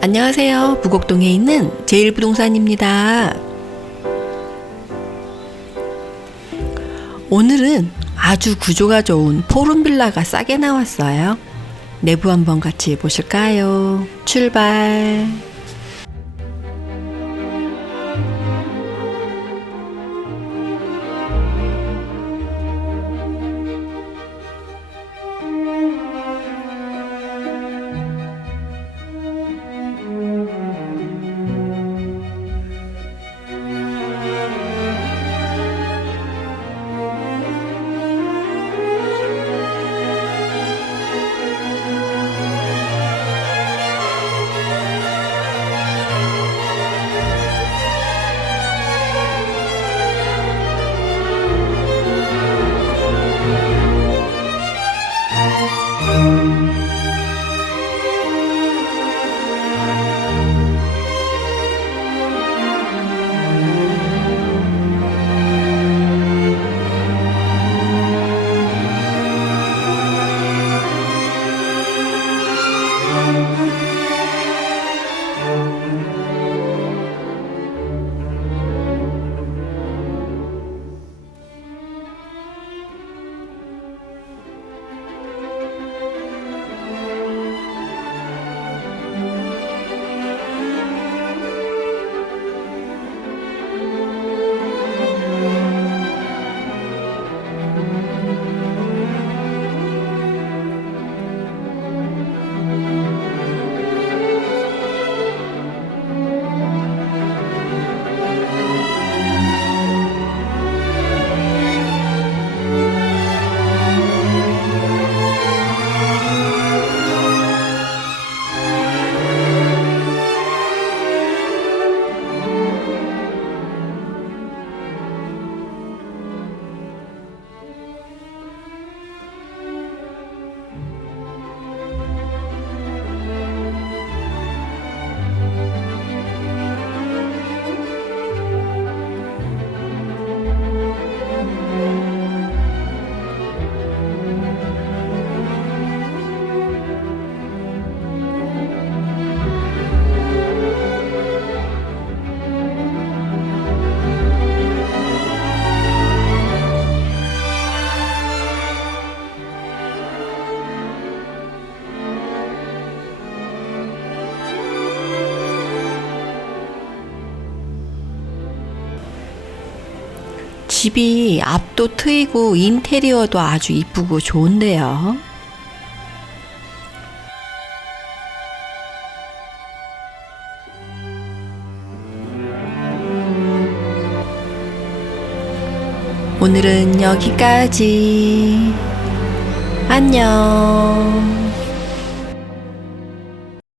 안녕하세요. 부곡동에 있는 제일부동산입니다. 오늘은 아주 구조가 좋은 포름 빌라가 싸게 나왔어요. 내부 한번 같이 보실까요? 출발. 집이 앞도 트이고 인테리어도 아주 이쁘고 좋은데요. 오늘은 여기까지. 안녕.